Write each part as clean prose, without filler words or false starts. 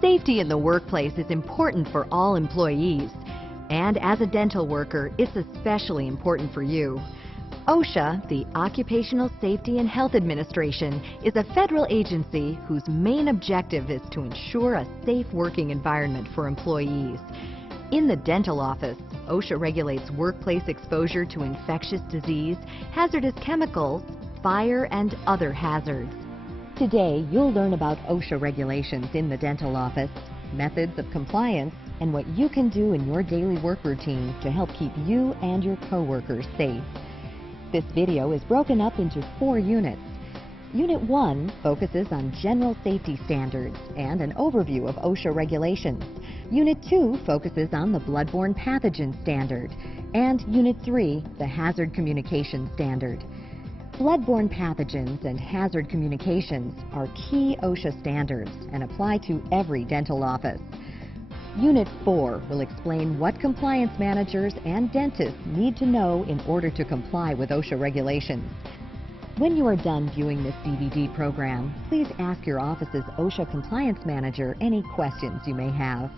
Safety in the workplace is important for all employees, and as a dental worker, it's especially important for you. OSHA, the Occupational Safety and Health Administration, is a federal agency whose main objective is to ensure a safe working environment for employees. In the dental office, OSHA regulates workplace exposure to infectious disease, hazardous chemicals, fire, and other hazards. Today, you'll learn about OSHA regulations in the dental office, methods of compliance, and what you can do in your daily work routine to help keep you and your coworkers safe. This video is broken up into 4 units. Unit 1 focuses on general safety standards and an overview of OSHA regulations. Unit 2 focuses on the bloodborne pathogen standard, and Unit 3, the hazard communication standard. Bloodborne pathogens and hazard communications are key OSHA standards and apply to every dental office. Unit 4 will explain what compliance managers and dentists need to know in order to comply with OSHA regulations. When you are done viewing this DVD program, please ask your office's OSHA compliance manager any questions you may have.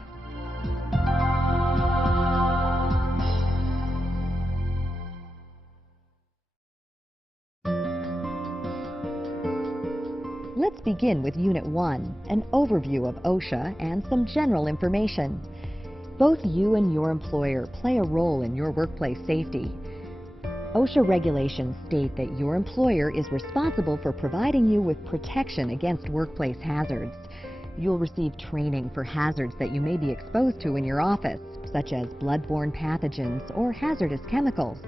Let's begin with Unit 1, an overview of OSHA and some general information. Both you and your employer play a role in your workplace safety. OSHA regulations state that your employer is responsible for providing you with protection against workplace hazards. You'll receive training for hazards that you may be exposed to in your office, such as bloodborne pathogens or hazardous chemicals.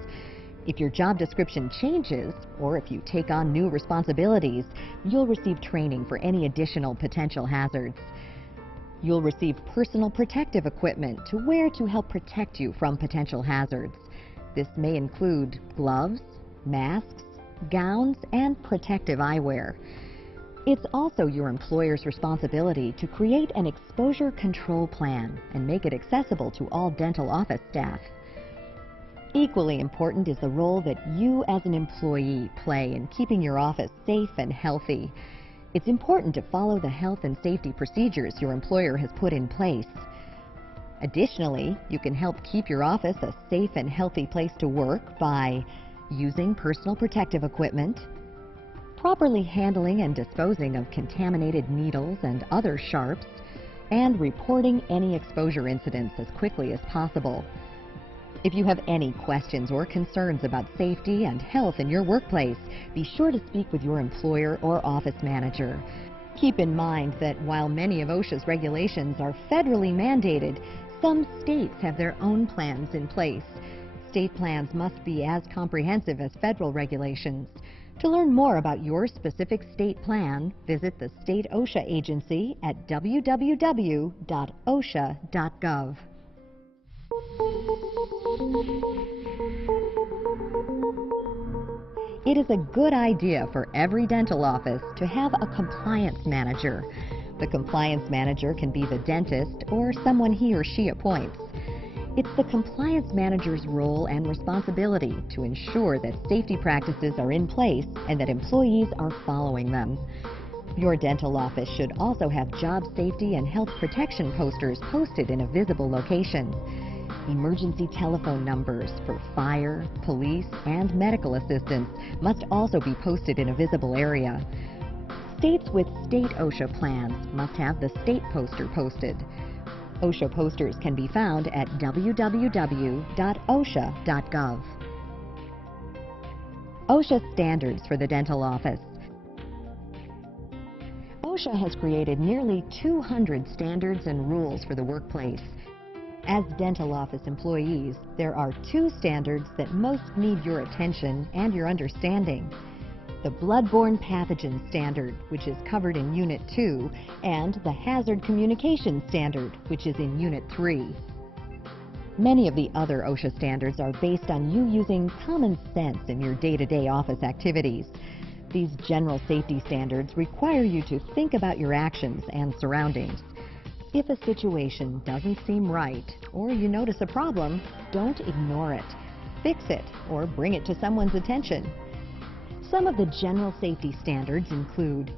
If your job description changes, or if you take on new responsibilities, you'll receive training for any additional potential hazards. You'll receive personal protective equipment to wear to help protect you from potential hazards. This may include gloves, masks, gowns, and protective eyewear. It's also your employer's responsibility to create an exposure control plan and make it accessible to all dental office staff. Equally important is the role that you as an employee play in keeping your office safe and healthy. It's important to follow the health and safety procedures your employer has put in place. Additionally, you can help keep your office a safe and healthy place to work by using personal protective equipment, properly handling and disposing of contaminated needles and other sharps, and reporting any exposure incidents as quickly as possible. If you have any questions or concerns about safety and health in your workplace, be sure to speak with your employer or office manager. Keep in mind that while many of OSHA's regulations are federally mandated, some states have their own plans in place. State plans must be as comprehensive as federal regulations. To learn more about your specific state plan, visit the state OSHA agency at www.osha.gov. It is a good idea for every dental office to have a compliance manager. The compliance manager can be the dentist or someone he or she appoints. It's the compliance manager's role and responsibility to ensure that safety practices are in place and that employees are following them. Your dental office should also have job safety and health protection posters posted in a visible location. Emergency telephone numbers for fire, police, and medical assistance must also be posted in a visible area. States with state OSHA plans must have the state poster posted. OSHA posters can be found at www.osha.gov. OSHA standards for the dental office. OSHA has created nearly 200 standards and rules for the workplace. As dental office employees, there are 2 standards that most need your attention and your understanding. The bloodborne pathogen standard, which is covered in Unit 2, and the hazard communication standard, which is in Unit 3. Many of the other OSHA standards are based on you using common sense in your day-to-day office activities. These general safety standards require you to think about your actions and surroundings. If a situation doesn't seem right, or you notice a problem, don't ignore it. Fix it, or bring it to someone's attention. Some of the general safety standards include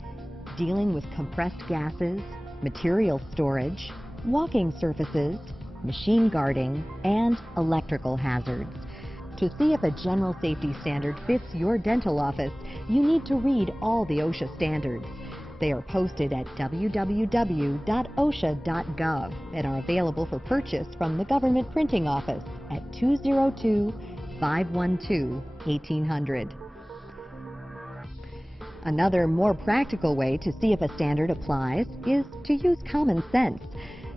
dealing with compressed gases, material storage, walking surfaces, machine guarding, and electrical hazards. To see if a general safety standard fits your dental office, you need to read all the OSHA standards. They are posted at www.osha.gov and are available for purchase from the Government Printing Office at 202-512-1800. Another more practical way to see if a standard applies is to use common sense.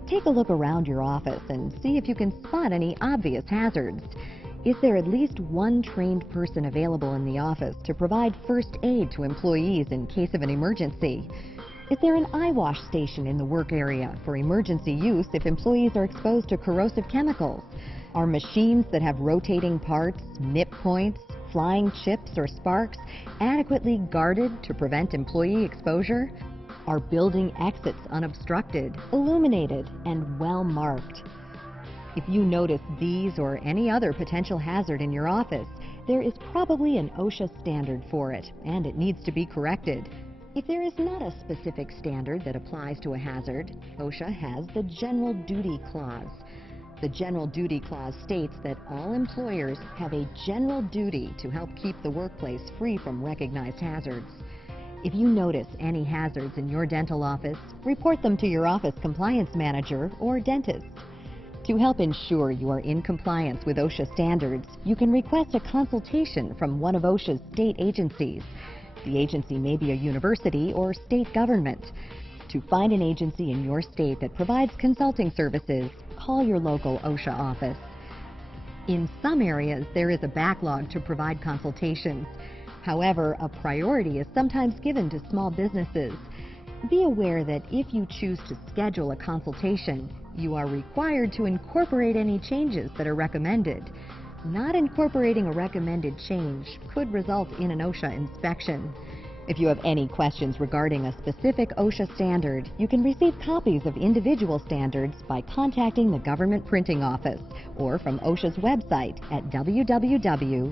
Take a look around your office and see if you can spot any obvious hazards. Is there at least one trained person available in the office to provide first aid to employees in case of an emergency? Is there an eye wash station in the work area for emergency use if employees are exposed to corrosive chemicals? Are machines that have rotating parts, nip points, flying chips, or sparks adequately guarded to prevent employee exposure? Are building exits unobstructed, illuminated, and well marked? If you notice these or any other potential hazard in your office, there is probably an OSHA standard for it, and it needs to be corrected. If there is not a specific standard that applies to a hazard, OSHA has the General Duty Clause. The General Duty Clause states that all employers have a general duty to help keep the workplace free from recognized hazards. If you notice any hazards in your dental office, report them to your office compliance manager or dentist. To help ensure you are in compliance with OSHA standards, you can request a consultation from one of OSHA's state agencies. The agency may be a university or state government. To find an agency in your state that provides consulting services, call your local OSHA office. In some areas, there is a backlog to provide consultations. However, a priority is sometimes given to small businesses. Be aware that if you choose to schedule a consultation, you are required to incorporate any changes that are recommended. Not incorporating a recommended change could result in an OSHA inspection. If you have any questions regarding a specific OSHA standard, you can receive copies of individual standards by contacting the Government Printing Office or from OSHA's website at www.osha.gov.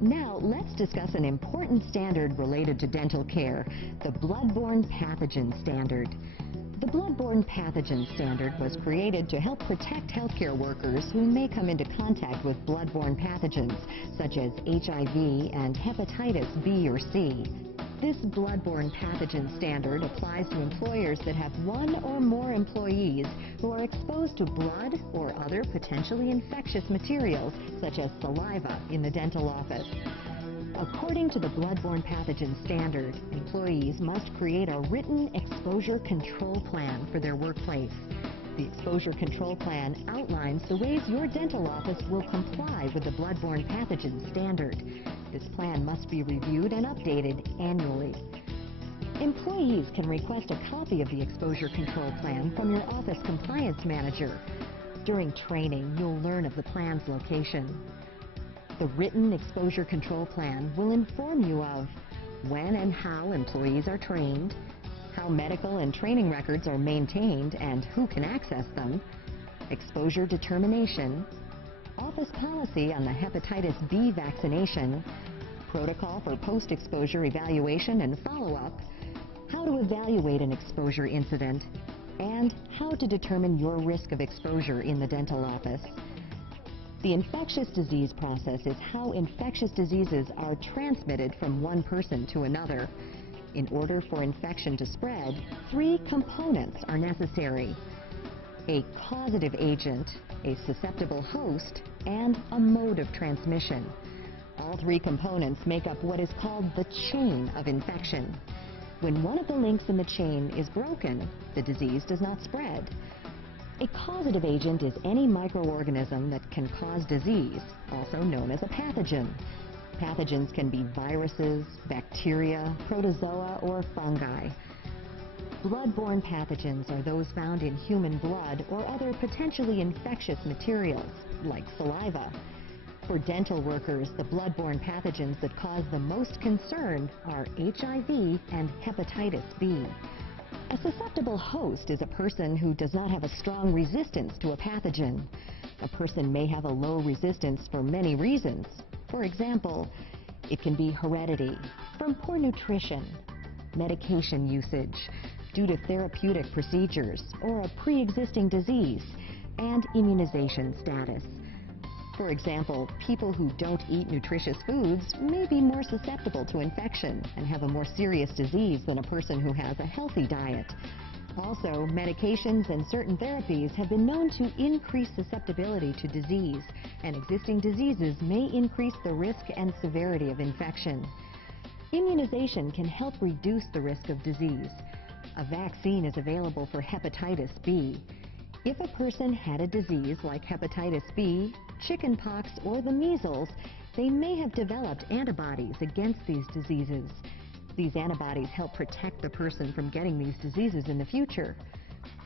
Now, let's discuss an important standard related to dental care, the Bloodborne Pathogen Standard. The Bloodborne Pathogen Standard was created to help protect healthcare workers who may come into contact with bloodborne pathogens, such as HIV and hepatitis B or C. This bloodborne pathogen standard applies to employers that have one or more employees who are exposed to blood or other potentially infectious materials, such as saliva, in the dental office. According to the bloodborne pathogen standard, employees must create a written exposure control plan for their workplace. The exposure control plan outlines the ways your dental office will comply with the bloodborne pathogen standard. This plan must be reviewed and updated annually. Employees can request a copy of the exposure control plan from your office compliance manager. During training, you'll learn of the plan's location. The written exposure control plan will inform you of when and how employees are trained, how medical and training records are maintained and who can access them, exposure determination, office policy on the hepatitis B vaccination, protocol for post-exposure evaluation and follow-up, how to evaluate an exposure incident, and how to determine your risk of exposure in the dental office. The infectious disease process is how infectious diseases are transmitted from one person to another. In order for infection to spread, 3 components are necessary: a causative agent, a susceptible host, and a mode of transmission. All 3 components make up what is called the chain of infection. When one of the links in the chain is broken, the disease does not spread. A causative agent is any microorganism that can cause disease, also known as a pathogen. Pathogens can be viruses, bacteria, protozoa, or fungi. Bloodborne pathogens are those found in human blood or other potentially infectious materials, like saliva. For dental workers, the bloodborne pathogens that cause the most concern are HIV and hepatitis B. A susceptible host is a person who does not have a strong resistance to a pathogen. A person may have a low resistance for many reasons. For example, it can be heredity, from poor nutrition, medication usage, due to therapeutic procedures, or a pre-existing disease, and immunization status. For example, people who don't eat nutritious foods may be more susceptible to infection and have a more serious disease than a person who has a healthy diet. Also, medications and certain therapies have been known to increase susceptibility to disease, and existing diseases may increase the risk and severity of infection. Immunization can help reduce the risk of disease. A vaccine is available for hepatitis B. If a person had a disease like hepatitis B, chickenpox, or the measles, they may have developed antibodies against these diseases. These antibodies help protect the person from getting these diseases in the future.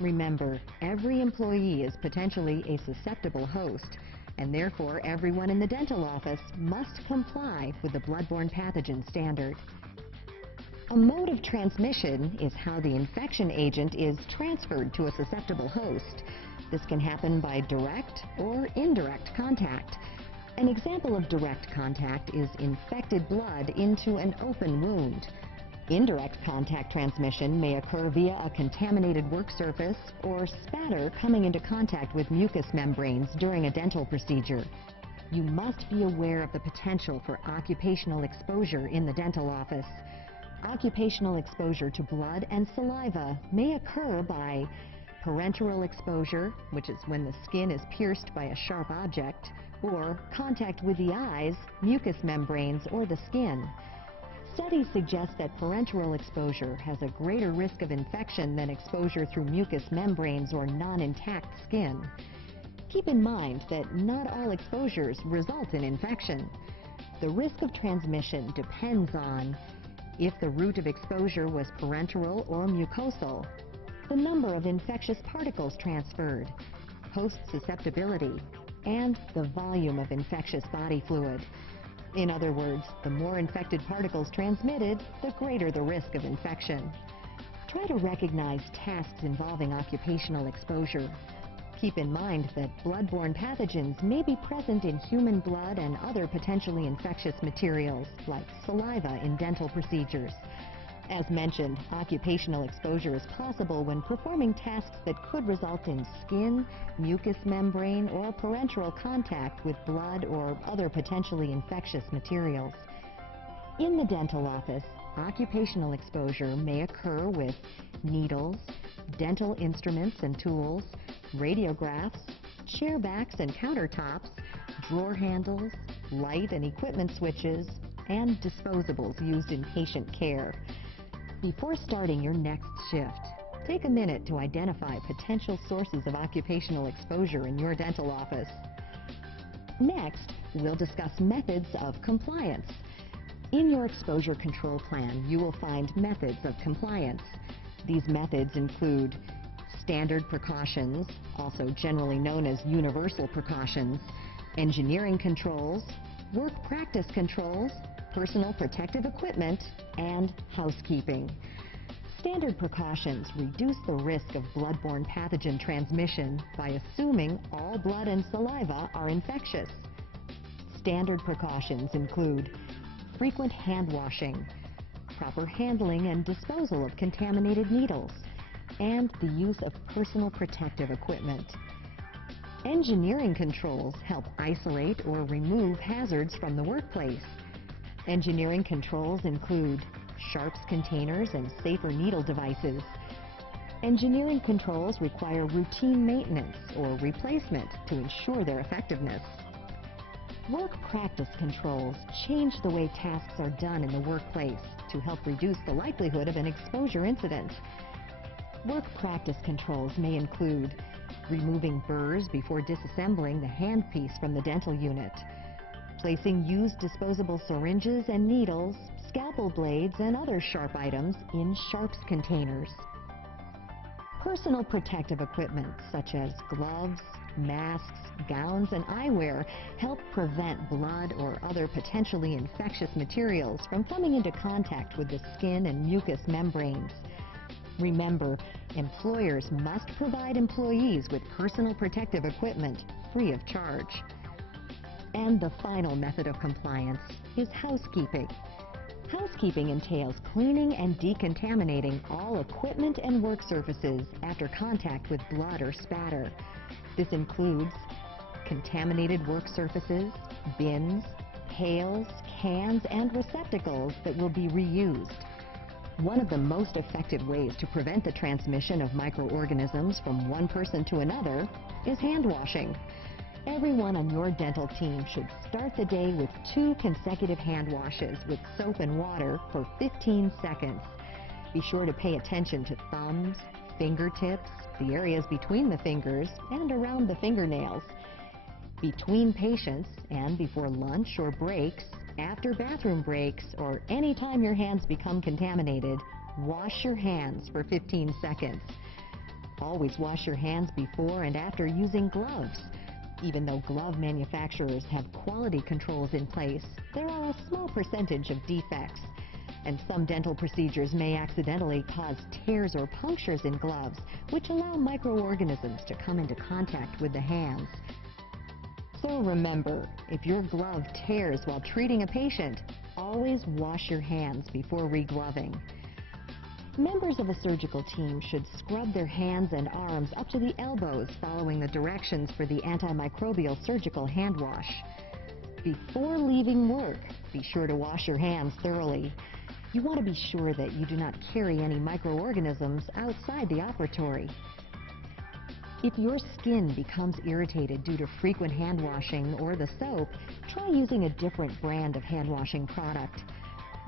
Remember, every employee is potentially a susceptible host, and therefore everyone in the dental office must comply with the bloodborne pathogen standard. A mode of transmission is how the infection agent is transferred to a susceptible host. This can happen by direct or indirect contact. An example of direct contact is infected blood into an open wound. Indirect contact transmission may occur via a contaminated work surface or spatter coming into contact with mucous membranes during a dental procedure. You must be aware of the potential for occupational exposure in the dental office. Occupational exposure to blood and saliva may occur by parenteral exposure, which is when the skin is pierced by a sharp object, or contact with the eyes, mucous membranes, or the skin. Studies suggest that parenteral exposure has a greater risk of infection than exposure through mucous membranes or non-intact skin. Keep in mind that not all exposures result in infection. The risk of transmission depends on if the route of exposure was parenteral or mucosal, the number of infectious particles transferred, host susceptibility, and the volume of infectious body fluid. In other words, the more infected particles transmitted, the greater the risk of infection. Try to recognize tasks involving occupational exposure. Keep in mind that bloodborne pathogens may be present in human blood and other potentially infectious materials, like saliva in dental procedures. As mentioned, occupational exposure is possible when performing tasks that could result in skin, mucous membrane, or parenteral contact with blood or other potentially infectious materials. In the dental office, occupational exposure may occur with needles, dental instruments and tools, radiographs, chair backs and countertops, drawer handles, light and equipment switches, and disposables used in patient care. Before starting your next shift, take a minute to identify potential sources of occupational exposure in your dental office. Next, we'll discuss methods of compliance. In your exposure control plan, you will find methods of compliance. These methods include standard precautions, also generally known as universal precautions, engineering controls, work practice controls, personal protective equipment, and housekeeping. Standard precautions reduce the risk of bloodborne pathogen transmission by assuming all blood and saliva are infectious. Standard precautions include frequent hand washing, proper handling and disposal of contaminated needles, and the use of personal protective equipment. Engineering controls help isolate or remove hazards from the workplace. Engineering controls include sharps containers and safer needle devices. Engineering controls require routine maintenance or replacement to ensure their effectiveness. Work practice controls change the way tasks are done in the workplace to help reduce the likelihood of an exposure incident. Work practice controls may include removing burrs before disassembling the handpiece from the dental unit, placing used disposable syringes and needles, scalpel blades, and other sharp items in sharps containers. Personal protective equipment such as gloves, masks, gowns, and eyewear help prevent blood or other potentially infectious materials from coming into contact with the skin and mucous membranes. Remember, employers must provide employees with personal protective equipment free of charge. And the final method of compliance is housekeeping. Housekeeping entails cleaning and decontaminating all equipment and work surfaces after contact with blood or spatter. This includes contaminated work surfaces, bins, pails, cans, and receptacles that will be reused. One of the most effective ways to prevent the transmission of microorganisms from one person to another is hand washing. Everyone on your dental team should start the day with 2 consecutive hand washes with soap and water for 15 seconds. Be sure to pay attention to thumbs, fingertips, the areas between the fingers, and around the fingernails. Between patients and before lunch or breaks, after bathroom breaks, or any time your hands become contaminated, wash your hands for 15 seconds. Always wash your hands before and after using gloves. Even though glove manufacturers have quality controls in place, there are a small percentage of defects, and some dental procedures may accidentally cause tears or punctures in gloves, which allow microorganisms to come into contact with the hands. So remember, if your glove tears while treating a patient, always wash your hands before regloving. Members of a surgical team should scrub their hands and arms up to the elbows following the directions for the antimicrobial surgical hand wash. Before leaving work, be sure to wash your hands thoroughly. You want to be sure that you do not carry any microorganisms outside the operatory. If your skin becomes irritated due to frequent hand washing or the soap, try using a different brand of hand washing product.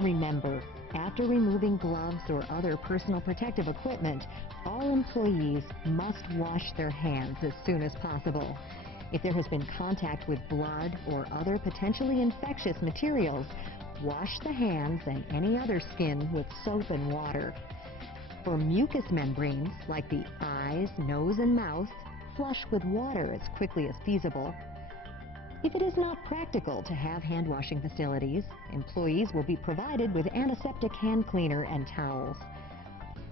Remember, after removing gloves or other personal protective equipment, all employees must wash their hands as soon as possible. If there has been contact with blood or other potentially infectious materials, wash the hands and any other skin with soap and water. For mucous membranes, like the eyes, nose, and mouth, flush with water as quickly as feasible. If it is not practical to have hand washing facilities, employees will be provided with antiseptic hand cleaner and towels.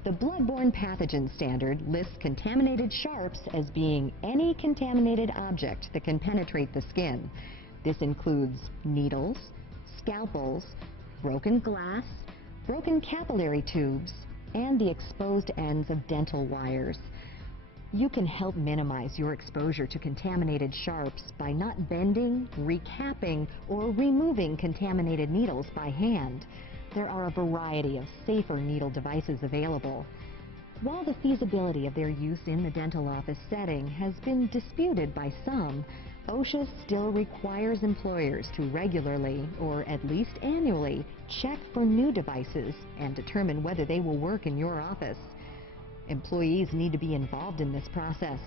The bloodborne pathogen standard lists contaminated sharps as being any contaminated object that can penetrate the skin. This includes needles, scalpels, broken glass, broken capillary tubes, and the exposed ends of dental wires. You can help minimize your exposure to contaminated sharps by not bending, recapping, or removing contaminated needles by hand. There are a variety of safer needle devices available. While the feasibility of their use in the dental office setting has been disputed by some, OSHA still requires employers to regularly, or at least annually, check for new devices and determine whether they will work in your office. Employees need to be involved in this process.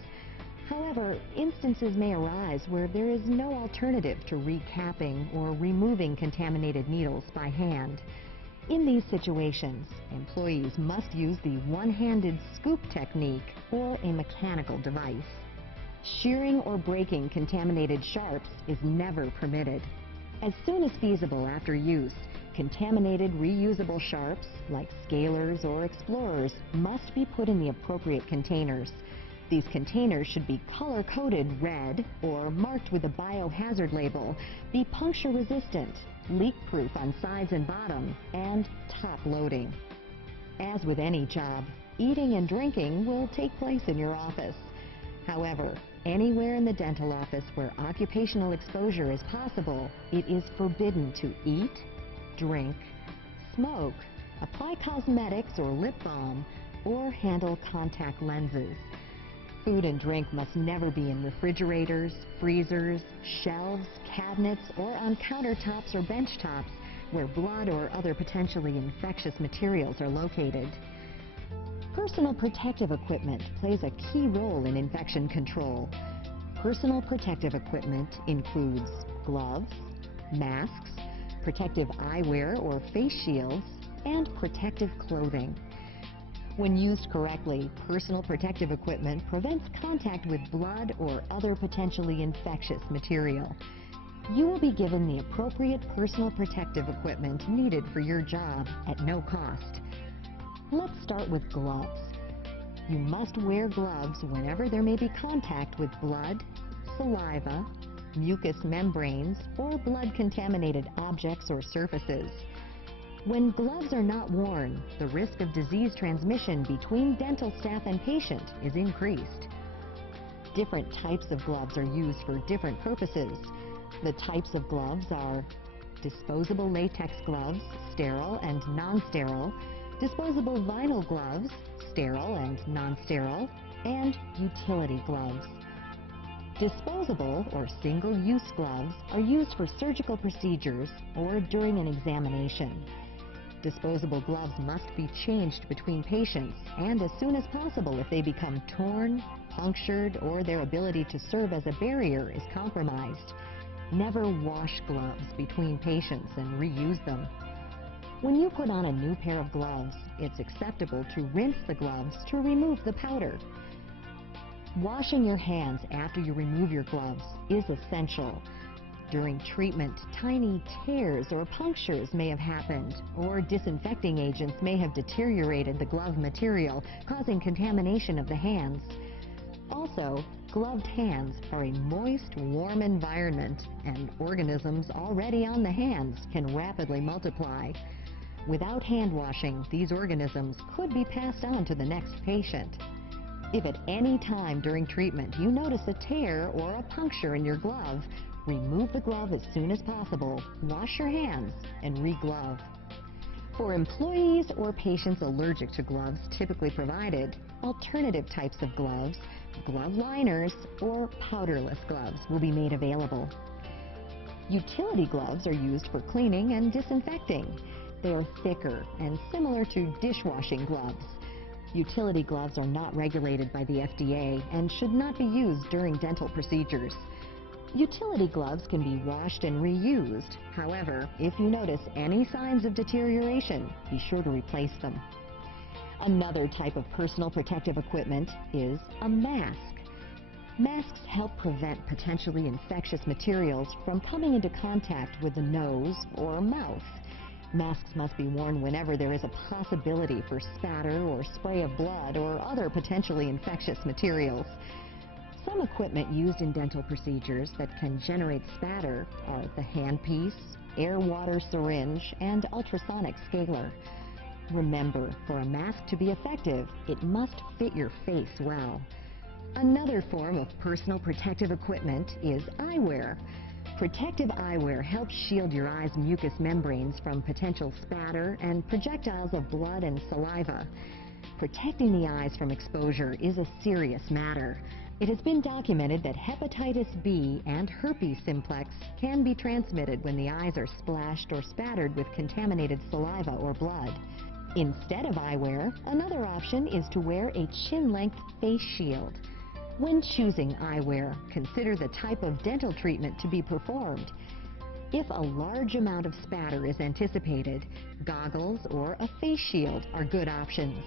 However, instances may arise where there is no alternative to recapping or removing contaminated needles by hand. In these situations, employees must use the one-handed scoop technique or a mechanical device. Shearing or breaking contaminated sharps is never permitted. As soon as feasible after use, contaminated reusable sharps, like scalers or explorers, must be put in the appropriate containers. These containers should be color-coded red or marked with a biohazard label, be puncture-resistant, leak-proof on sides and bottom, and top-loading. As with any job, eating and drinking will take place in your office. However, anywhere in the dental office where occupational exposure is possible, it is forbidden to eat, drink, smoke, apply cosmetics or lip balm, or handle contact lenses. Food and drink must never be in refrigerators, freezers, shelves, cabinets, or on countertops or benchtops where blood or other potentially infectious materials are located. Personal protective equipment plays a key role in infection control. Personal protective equipment includes gloves, masks, protective eyewear or face shields, and protective clothing. When used correctly, personal protective equipment prevents contact with blood or other potentially infectious material. You will be given the appropriate personal protective equipment needed for your job at no cost. Let's start with gloves. You must wear gloves whenever there may be contact with blood, saliva, mucous membranes, or blood-contaminated objects or surfaces. When gloves are not worn, the risk of disease transmission between dental staff and patient is increased. Different types of gloves are used for different purposes. The types of gloves are disposable latex gloves, sterile and non-sterile, disposable vinyl gloves, sterile and non-sterile, and utility gloves. Disposable or single-use gloves are used for surgical procedures or during an examination. Disposable gloves must be changed between patients and as soon as possible if they become torn, punctured, or their ability to serve as a barrier is compromised. Never wash gloves between patients and reuse them. When you put on a new pair of gloves, it's acceptable to rinse the gloves to remove the powder. Washing your hands after you remove your gloves is essential. During treatment, tiny tears or punctures may have happened, or disinfecting agents may have deteriorated the glove material, causing contamination of the hands. Also, gloved hands are a moist, warm environment, and organisms already on the hands can rapidly multiply. Without hand washing, these organisms could be passed on to the next patient. If at any time during treatment you notice a tear or a puncture in your glove, remove the glove as soon as possible, wash your hands, and re-glove. For employees or patients allergic to gloves typically provided, alternative types of gloves, glove liners, or powderless gloves will be made available. Utility gloves are used for cleaning and disinfecting. They are thicker and similar to dishwashing gloves. Utility gloves are not regulated by the FDA and should not be used during dental procedures. Utility gloves can be washed and reused. However, if you notice any signs of deterioration, be sure to replace them. Another type of personal protective equipment is a mask. Masks help prevent potentially infectious materials from coming into contact with the nose or mouth. Masks must be worn whenever there is a possibility for spatter or spray of blood or other potentially infectious materials. Some equipment used in dental procedures that can generate spatter are the handpiece, air-water syringe, and ultrasonic scaler. Remember, for a mask to be effective, it must fit your face well. Another form of personal protective equipment is eyewear. Protective eyewear helps shield your eye's mucous membranes from potential spatter and projectiles of blood and saliva. Protecting the eyes from exposure is a serious matter. It has been documented that hepatitis B and herpes simplex can be transmitted when the eyes are splashed or spattered with contaminated saliva or blood. Instead of eyewear, another option is to wear a chin-length face shield. When choosing eyewear, consider the type of dental treatment to be performed. If a large amount of spatter is anticipated, goggles or a face shield are good options.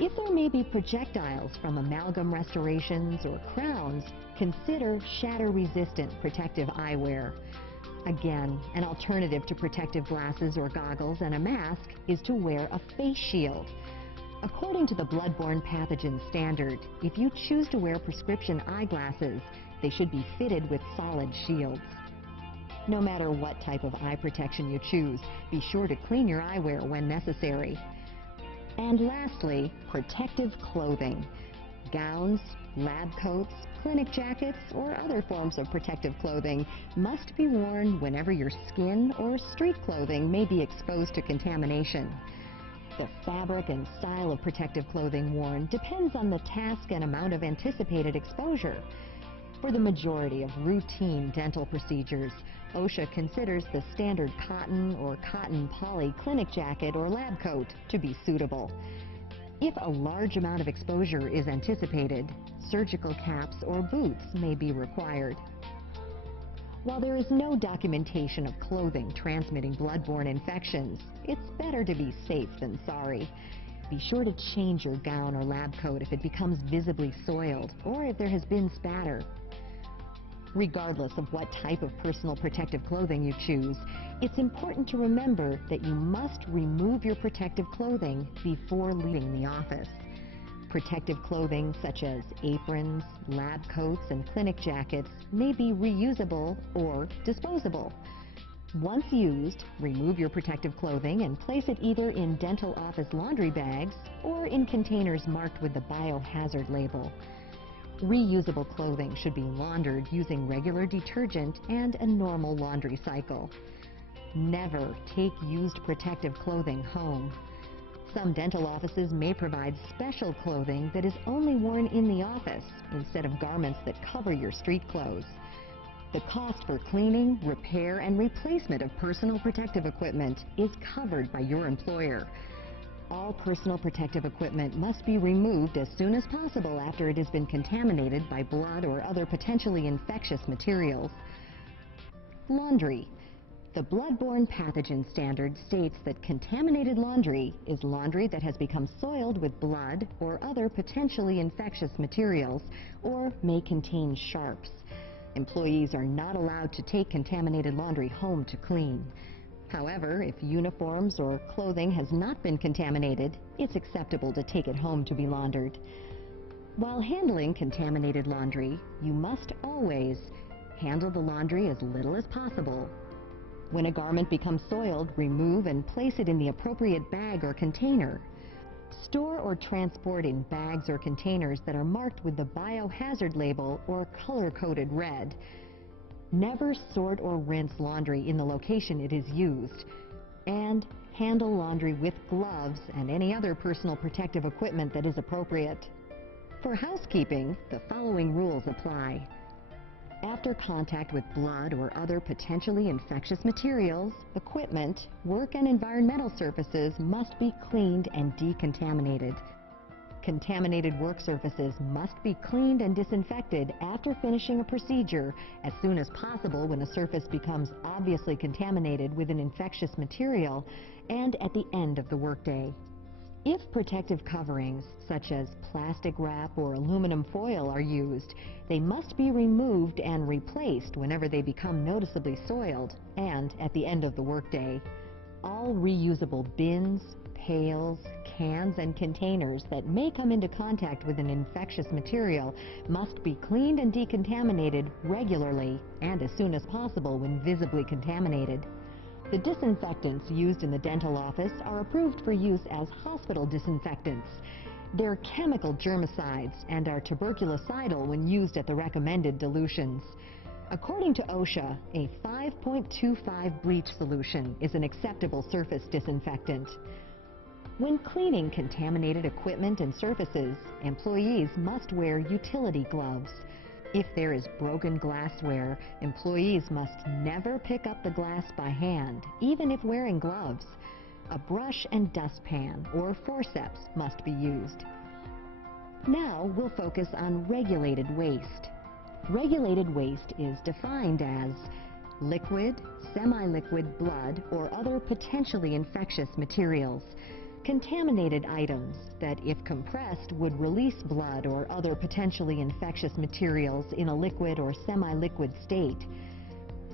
If there may be projectiles from amalgam restorations or crowns, consider shatter-resistant protective eyewear. Again, an alternative to protective glasses or goggles and a mask is to wear a face shield. According to the Bloodborne Pathogen Standard, if you choose to wear prescription eyeglasses, they should be fitted with solid shields. No matter what type of eye protection you choose, be sure to clean your eyewear when necessary. And lastly, protective clothing. Gowns, lab coats, clinic jackets, or other forms of protective clothing must be worn whenever your skin or street clothing may be exposed to contamination. The fabric and style of protective clothing worn depends on the task and amount of anticipated exposure. For the majority of routine dental procedures, OSHA considers the standard cotton or cotton poly clinic jacket or lab coat to be suitable. If a large amount of exposure is anticipated, surgical caps or boots may be required. While there is no documentation of clothing transmitting bloodborne infections, it's better to be safe than sorry. Be sure to change your gown or lab coat if it becomes visibly soiled or if there has been spatter. Regardless of what type of personal protective clothing you choose, it's important to remember that you must remove your protective clothing before leaving the office. Protective clothing such as aprons, lab coats, and clinic jackets may be reusable or disposable. Once used, remove your protective clothing and place it either in dental office laundry bags or in containers marked with the biohazard label. Reusable clothing should be laundered using regular detergent and a normal laundry cycle. Never take used protective clothing home. Some dental offices may provide special clothing that is only worn in the office instead of garments that cover your street clothes. The cost for cleaning, repair, and replacement of personal protective equipment is covered by your employer. All personal protective equipment must be removed as soon as possible after it has been contaminated by blood or other potentially infectious materials. Laundry. The blood-borne pathogen standard states that contaminated laundry is laundry that has become soiled with blood or other potentially infectious materials or may contain sharps. Employees are not allowed to take contaminated laundry home to clean. However, if uniforms or clothing has not been contaminated, it's acceptable to take it home to be laundered. While handling contaminated laundry, you must always handle the laundry as little as possible. When a garment becomes soiled, remove and place it in the appropriate bag or container. Store or transport in bags or containers that are marked with the biohazard label or color-coded red. Never sort or rinse laundry in the location it is used. And handle laundry with gloves and any other personal protective equipment that is appropriate. For housekeeping, the following rules apply. After contact with blood or other potentially infectious materials, equipment, work and environmental surfaces must be cleaned and decontaminated. Contaminated work surfaces must be cleaned and disinfected after finishing a procedure as soon as possible when a surface becomes obviously contaminated with an infectious material and at the end of the workday. If protective coverings, such as plastic wrap or aluminum foil, are used, they must be removed and replaced whenever they become noticeably soiled and at the end of the workday. All reusable bins, pails, cans, and containers that may come into contact with an infectious material must be cleaned and decontaminated regularly and as soon as possible when visibly contaminated. The disinfectants used in the dental office are approved for use as hospital disinfectants. They're chemical germicides and are tuberculocidal when used at the recommended dilutions. According to OSHA, a 5.25 bleach solution is an acceptable surface disinfectant. When cleaning contaminated equipment and surfaces, employees must wear utility gloves. If there is broken glassware, employees must never pick up the glass by hand, even if wearing gloves. A brush and dustpan or forceps must be used. Now we'll focus on regulated waste. Regulated waste is defined as liquid, semi-liquid blood, or other potentially infectious materials. Contaminated items that, if compressed, would release blood or other potentially infectious materials in a liquid or semi-liquid state.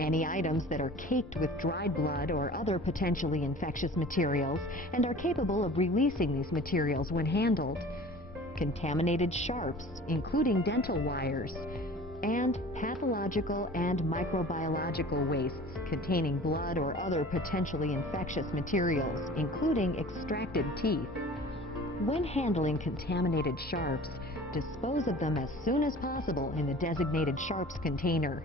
Any items that are caked with dried blood or other potentially infectious materials and are capable of releasing these materials when handled. Contaminated sharps, including dental wires, and pathological and microbiological wastes containing blood or other potentially infectious materials, including extracted teeth. When handling contaminated sharps, dispose of them as soon as possible in the designated sharps container.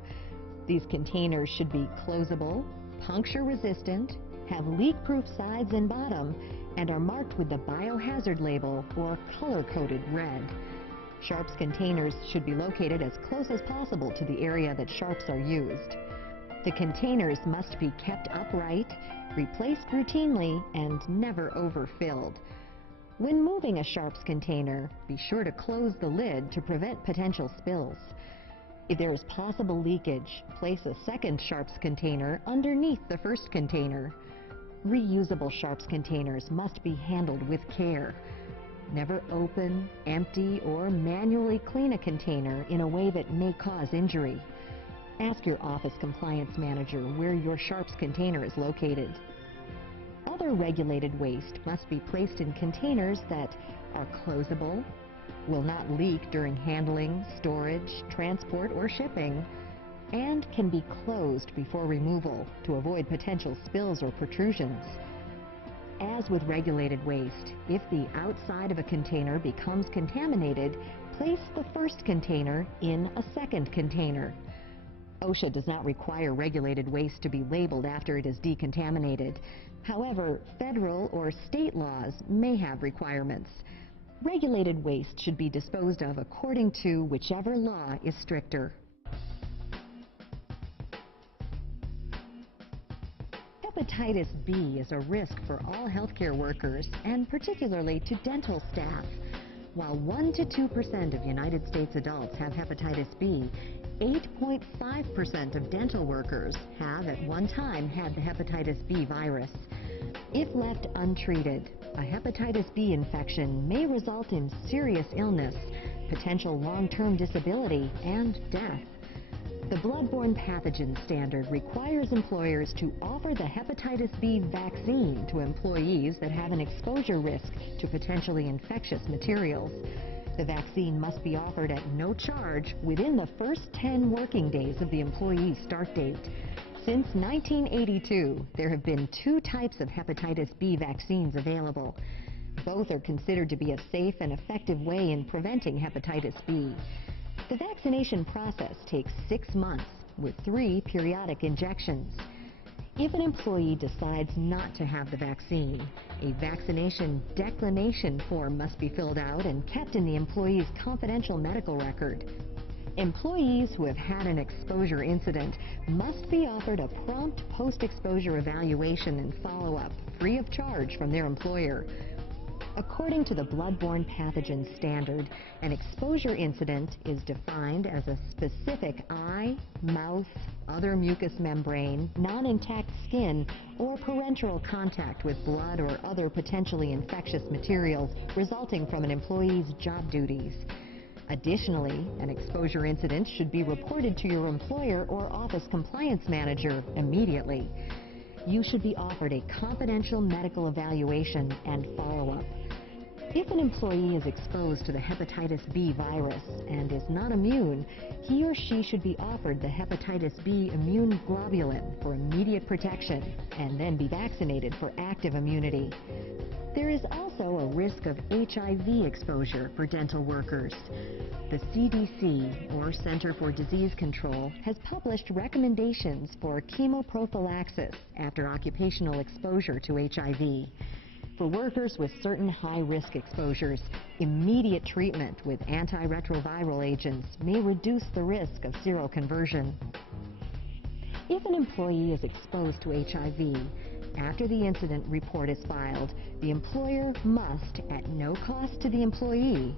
These containers should be closable, puncture-resistant, have leak-proof sides and bottom, and are marked with the biohazard label or color-coded red. Sharps containers should be located as close as possible to the area that sharps are used. The containers must be kept upright, replaced routinely, and never overfilled. When moving a sharps container, be sure to close the lid to prevent potential spills. If there is possible leakage, place a second sharps container underneath the first container. Reusable sharps containers must be handled with care. Never open, empty, or manually clean a container in a way that may cause injury. Ask your office compliance manager where your sharps container is located. Other regulated waste must be placed in containers that are closable, will not leak during handling, storage, transport, or shipping, and can be closed before removal to avoid potential spills or protrusions. As with regulated waste, if the outside of a container becomes contaminated, place the first container in a second container. OSHA does not require regulated waste to be labeled after it is decontaminated. However, federal or state laws may have requirements. Regulated waste should be disposed of according to whichever law is stricter. Hepatitis B is a risk for all healthcare workers, and particularly to dental staff. While 1 to 2% of United States adults have hepatitis B, 8.5% of dental workers have at one time had the hepatitis B virus. If left untreated, a hepatitis B infection may result in serious illness, potential long-term disability, and death. The bloodborne pathogen standard requires employers to offer the hepatitis B vaccine to employees that have an exposure risk to potentially infectious materials. The vaccine must be offered at no charge within the first 10 working days of the employee's start date. Since 1982, there have been 2 types of hepatitis B vaccines available. Both are considered to be a safe and effective way in preventing hepatitis B. The vaccination process takes 6 months with 3 periodic injections. If an employee decides not to have the vaccine, a vaccination declination form must be filled out and kept in the employee's confidential medical record. Employees who have had an exposure incident must be offered a prompt post-exposure evaluation and follow-up free of charge from their employer. According to the bloodborne pathogen standard, an exposure incident is defined as a specific eye, mouth, other mucous membrane, non-intact skin, or parenteral contact with blood or other potentially infectious materials resulting from an employee's job duties. Additionally, an exposure incident should be reported to your employer or office compliance manager immediately. You should be offered a confidential medical evaluation and follow-up. If an employee is exposed to the hepatitis B virus and is not immune, he or she should be offered the hepatitis B immune globulin for immediate protection and then be vaccinated for active immunity. There is also a risk of HIV exposure for dental workers. The CDC, or Center for Disease Control, has published recommendations for chemoprophylaxis after occupational exposure to HIV. For workers with certain high-risk exposures, immediate treatment with antiretroviral agents may reduce the risk of seroconversion. If an employee is exposed to HIV, after the incident report is filed, the employer must, at no cost to the employee,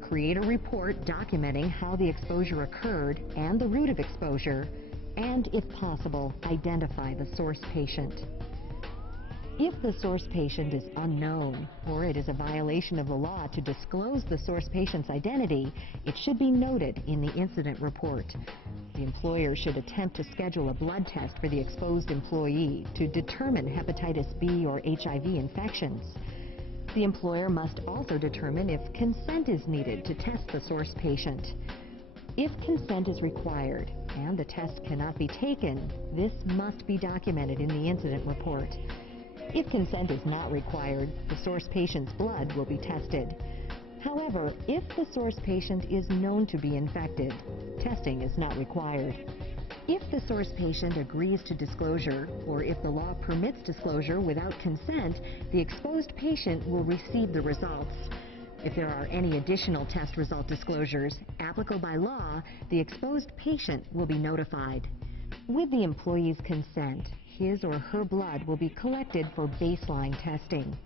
create a report documenting how the exposure occurred and the route of exposure, and, if possible, identify the source patient. If the source patient is unknown, or it is a violation of the law to disclose the source patient's identity, it should be noted in the incident report. The employer should attempt to schedule a blood test for the exposed employee to determine hepatitis B or HIV infections. The employer must also determine if consent is needed to test the source patient. If consent is required and the test cannot be taken, this must be documented in the incident report. If consent is not required, the source patient's blood will be tested. However, if the source patient is known to be infected, testing is not required. If the source patient agrees to disclosure, or if the law permits disclosure without consent, the exposed patient will receive the results. If there are any additional test result disclosures applicable by law, the exposed patient will be notified. With the employee's consent, his or her blood will be collected for baseline testing.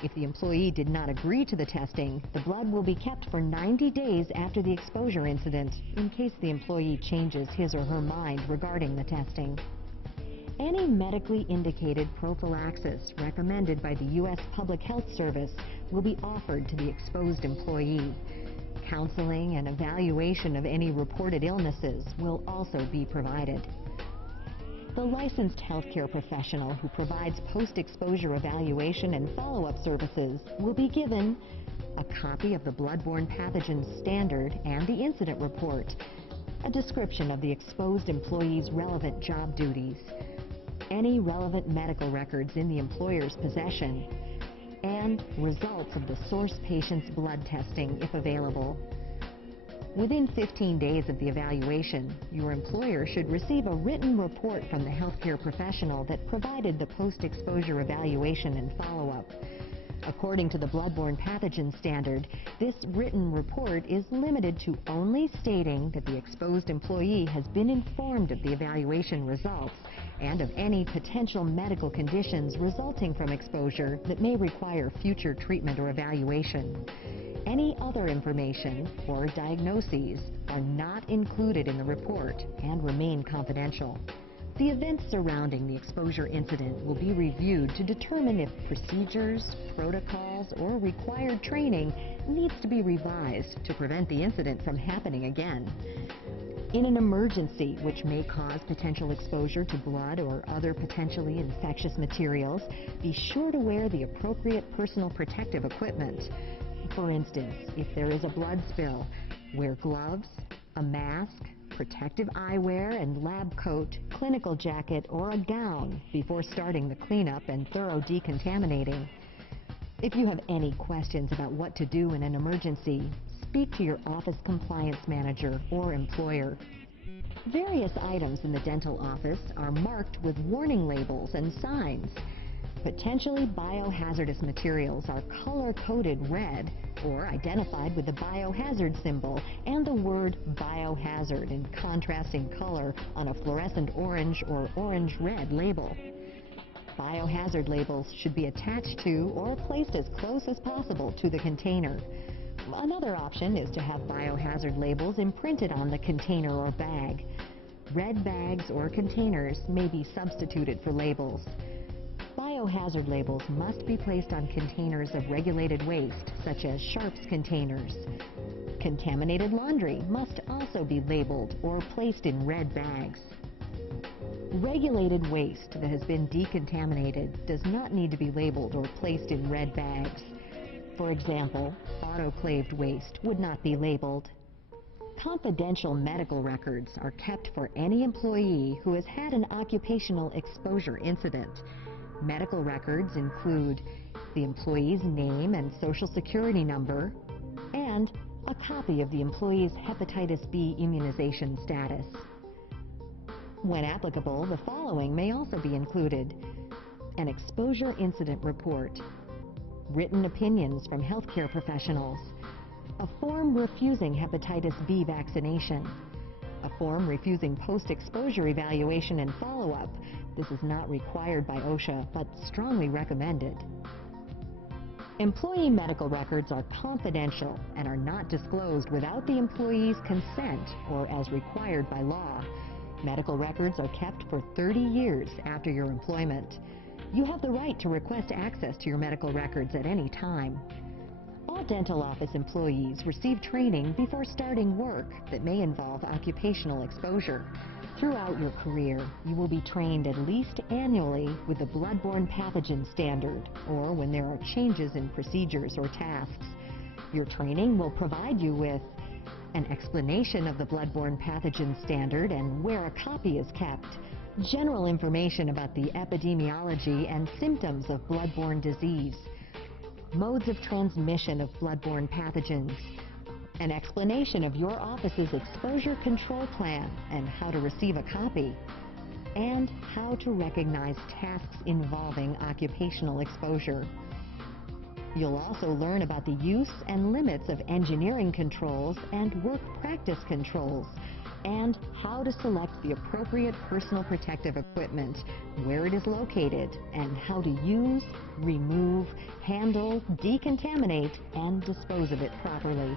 If the employee did not agree to the testing, the blood will be kept for 90 days after the exposure incident in case the employee changes his or her mind regarding the testing. Any medically indicated prophylaxis recommended by the U.S. Public Health Service will be offered to the exposed employee. Counseling and evaluation of any reported illnesses will also be provided. The licensed healthcare professional who provides post-exposure evaluation and follow-up services will be given a copy of the bloodborne pathogen standard and the incident report, a description of the exposed employee's relevant job duties, any relevant medical records in the employer's possession, and results of the source patient's blood testing if available. Within 15 days of the evaluation, your employer should receive a written report from the healthcare professional that provided the post-exposure evaluation and follow-up. According to the bloodborne pathogen standard, this written report is limited to only stating that the exposed employee has been informed of the evaluation results and of any potential medical conditions resulting from exposure that may require future treatment or evaluation. Any other information or diagnoses are not included in the report and remain confidential. The events surrounding the exposure incident will be reviewed to determine if procedures, protocols, or required training needs to be revised to prevent the incident from happening again. In an emergency which may cause potential exposure to blood or other potentially infectious materials, be sure to wear the appropriate personal protective equipment. For instance, if there is a blood spill, wear gloves, a mask, protective eyewear and lab coat, clinical jacket, or a gown before starting the cleanup and thorough decontaminating. If you have any questions about what to do in an emergency, speak to your office compliance manager or employer. Various items in the dental office are marked with warning labels and signs. Potentially biohazardous materials are color-coded red or identified with the biohazard symbol and the word biohazard in contrasting color on a fluorescent orange or orange-red label. Biohazard labels should be attached to or placed as close as possible to the container. Another option is to have biohazard labels imprinted on the container or bag. Red bags or containers may be substituted for labels. Biohazard labels must be placed on containers of regulated waste, such as sharps containers. Contaminated laundry must also be labeled or placed in red bags. Regulated waste that has been decontaminated does not need to be labeled or placed in red bags. For example, autoclaved waste would not be labeled. Confidential medical records are kept for any employee who has had an occupational exposure incident. Medical records include the employee's name and social security number and a copy of the employee's hepatitis B immunization status. When applicable, the following may also be included: an exposure incident report, written opinions from healthcare professionals, a form refusing hepatitis B vaccination, a form refusing post-exposure evaluation and follow-up. This is not required by OSHA, but strongly recommended. Employee medical records are confidential and are not disclosed without the employee's consent or as required by law. Medical records are kept for 30 years after your employment. You have the right to request access to your medical records at any time. All dental office employees receive training before starting work that may involve occupational exposure. Throughout your career, you will be trained at least annually with the bloodborne pathogen standard or when there are changes in procedures or tasks. Your training will provide you with an explanation of the bloodborne pathogen standard and where a copy is kept, general information about the epidemiology and symptoms of bloodborne disease, modes of transmission of bloodborne pathogens, an explanation of your office's exposure control plan and how to receive a copy, and how to recognize tasks involving occupational exposure. You'll also learn about the use and limits of engineering controls and work practice controls, and how to select the appropriate personal protective equipment, where it is located, and how to use, remove, handle, decontaminate, and dispose of it properly.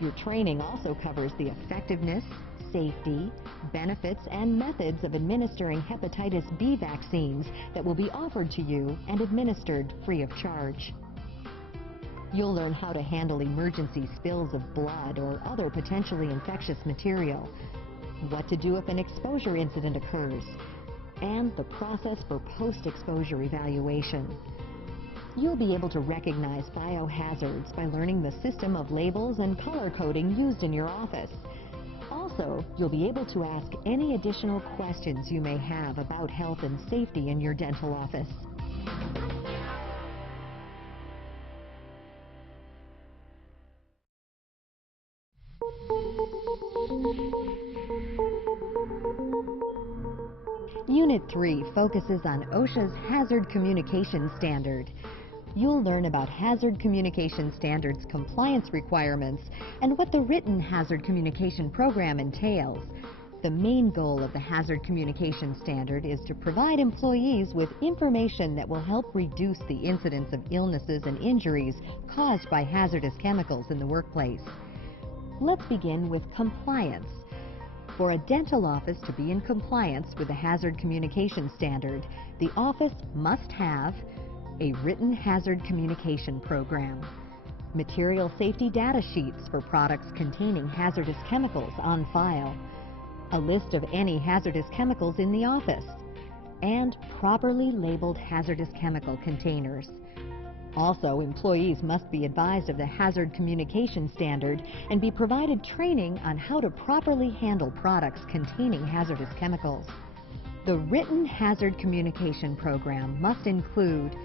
Your training also covers the effectiveness, safety, benefits, and methods of administering hepatitis B vaccines that will be offered to you and administered free of charge. You'll learn how to handle emergency spills of blood or other potentially infectious material, what to do if an exposure incident occurs, and the process for post-exposure evaluation. You'll be able to recognize biohazards by learning the system of labels and color coding used in your office. Also, you'll be able to ask any additional questions you may have about health and safety in your dental office. Unit 3 focuses on OSHA's Hazard Communication Standard. You'll learn about Hazard Communication Standards compliance requirements and what the written Hazard Communication Program entails. The main goal of the Hazard Communication Standard is to provide employees with information that will help reduce the incidence of illnesses and injuries caused by hazardous chemicals in the workplace. Let's begin with compliance. For a dental office to be in compliance with the Hazard Communication Standard, the office must have a written hazard communication program, material safety data sheets for products containing hazardous chemicals on file, a list of any hazardous chemicals in the office, and properly labeled hazardous chemical containers. Also, employees must be advised of the Hazard Communication Standard and be provided training on how to properly handle products containing hazardous chemicals. The written Hazard Communication Program must include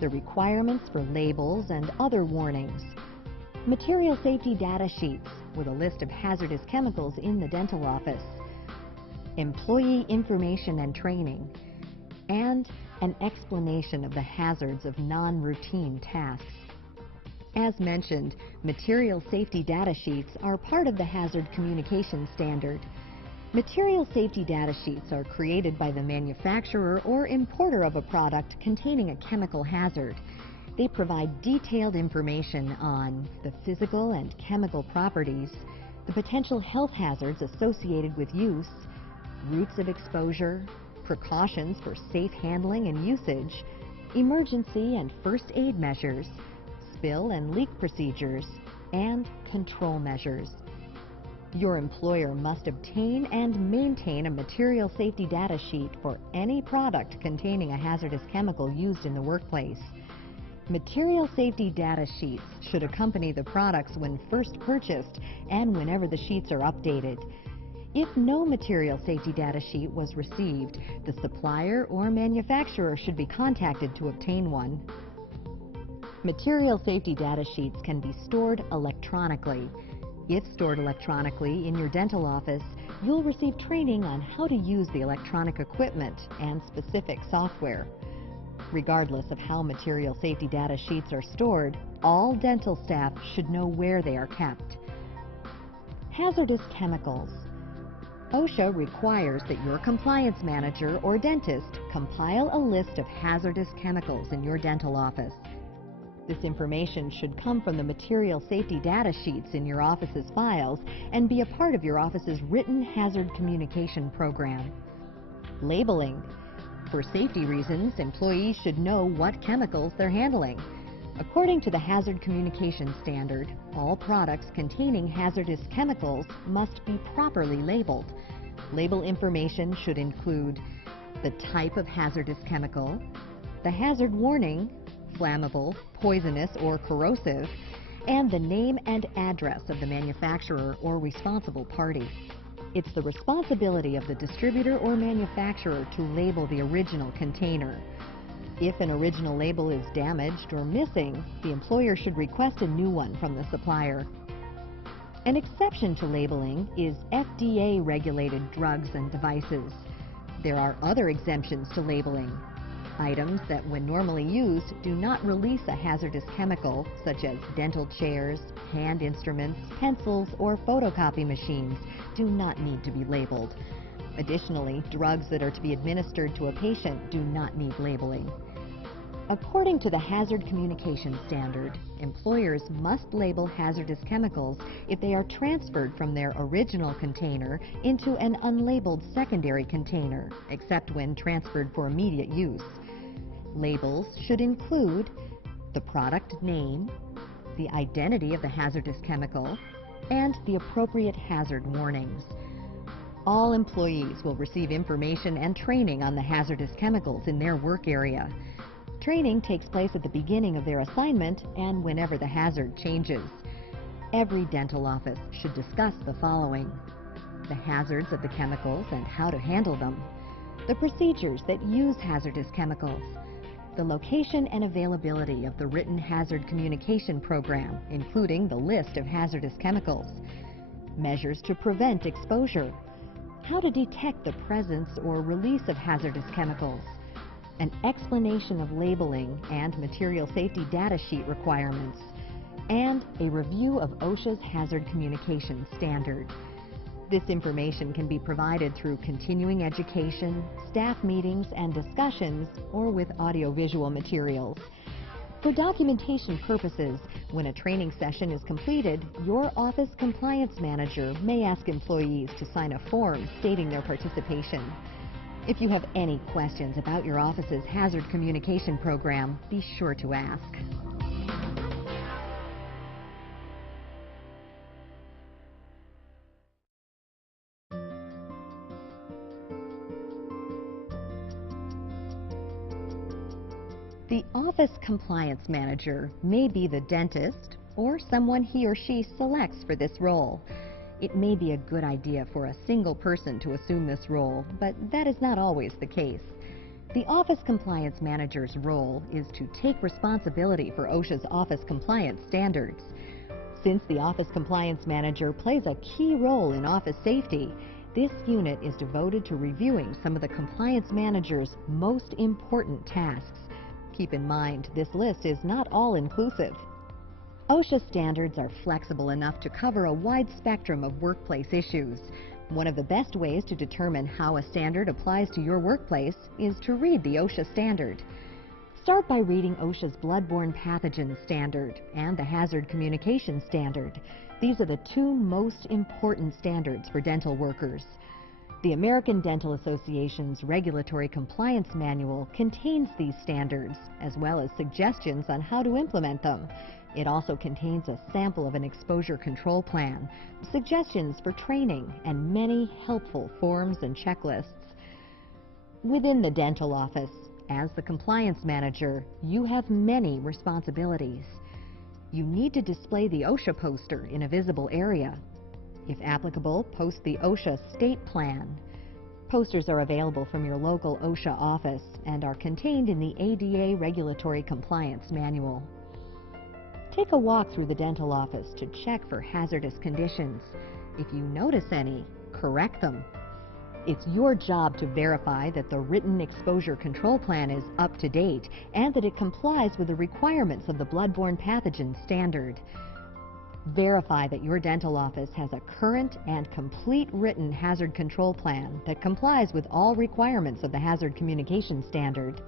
the requirements for labels and other warnings, material safety data sheets with a list of hazardous chemicals in the dental office, employee information and training, and an explanation of the hazards of non-routine tasks. As mentioned, material safety data sheets are part of the Hazard Communication Standard. Material safety data sheets are created by the manufacturer or importer of a product containing a chemical hazard. They provide detailed information on the physical and chemical properties, the potential health hazards associated with use, routes of exposure, precautions for safe handling and usage, emergency and first aid measures, spill and leak procedures, and control measures. Your employer must obtain and maintain a material safety data sheet for any product containing a hazardous chemical used in the workplace. Material safety data sheets should accompany the products when first purchased and whenever the sheets are updated. If no material safety data sheet was received, the supplier or manufacturer should be contacted to obtain one. Material safety data sheets can be stored electronically. If stored electronically in your dental office, you'll receive training on how to use the electronic equipment and specific software. Regardless of how material safety data sheets are stored, all dental staff should know where they are kept. Hazardous chemicals. OSHA requires that your compliance manager or dentist compile a list of hazardous chemicals in your dental office. This information should come from the material safety data sheets in your office's files and be a part of your office's written hazard communication program. Labeling. For safety reasons, employees should know what chemicals they're handling. According to the Hazard Communication Standard, all products containing hazardous chemicals must be properly labeled. Label information should include the type of hazardous chemical, the hazard warning, flammable, poisonous, or corrosive, and the name and address of the manufacturer or responsible party. It's the responsibility of the distributor or manufacturer to label the original container. If an original label is damaged or missing, the employer should request a new one from the supplier. An exception to labeling is FDA-regulated drugs and devices. There are other exemptions to labeling. Items that, when normally used, do not release a hazardous chemical, such as dental chairs, hand instruments, pencils, or photocopy machines, do not need to be labeled. Additionally, drugs that are to be administered to a patient do not need labeling. According to the Hazard Communication Standard, employers must label hazardous chemicals if they are transferred from their original container into an unlabeled secondary container, except when transferred for immediate use. Labels should include the product name, the identity of the hazardous chemical, and the appropriate hazard warnings. All employees will receive information and training on the hazardous chemicals in their work area. Training takes place at the beginning of their assignment and whenever the hazard changes. Every dental office should discuss the following: the hazards of the chemicals and how to handle them, the procedures that use hazardous chemicals, the location and availability of the written hazard communication program, including the list of hazardous chemicals, measures to prevent exposure, how to detect the presence or release of hazardous chemicals, an explanation of labeling and material safety data sheet requirements, and a review of OSHA's hazard communication standard. This information can be provided through continuing education, staff meetings and discussions, or with audiovisual materials. For documentation purposes, when a training session is completed, your office compliance manager may ask employees to sign a form stating their participation. If you have any questions about your office's hazard communication program, be sure to ask. The office compliance manager may be the dentist or someone he or she selects for this role. It may be a good idea for a single person to assume this role, but that is not always the case. The office compliance manager's role is to take responsibility for OSHA's office compliance standards. Since the office compliance manager plays a key role in office safety, this unit is devoted to reviewing some of the compliance manager's most important tasks. Keep in mind, this list is not all-inclusive. OSHA standards are flexible enough to cover a wide spectrum of workplace issues. One of the best ways to determine how a standard applies to your workplace is to read the OSHA standard. Start by reading OSHA's bloodborne pathogen standard and the hazard communication standard. These are the two most important standards for dental workers. The American Dental Association's Regulatory Compliance Manual contains these standards, as well as suggestions on how to implement them. It also contains a sample of an exposure control plan, suggestions for training, and many helpful forms and checklists. Within the dental office, as the compliance manager, you have many responsibilities. You need to display the OSHA poster in a visible area. If applicable, post the OSHA state plan. Posters are available from your local OSHA office and are contained in the ADA Regulatory Compliance Manual. Take a walk through the dental office to check for hazardous conditions. If you notice any, correct them. It's your job to verify that the written exposure control plan is up to date and that it complies with the requirements of the bloodborne pathogen standard. Verify that your dental office has a current and complete written hazard control plan that complies with all requirements of the hazard communication standard.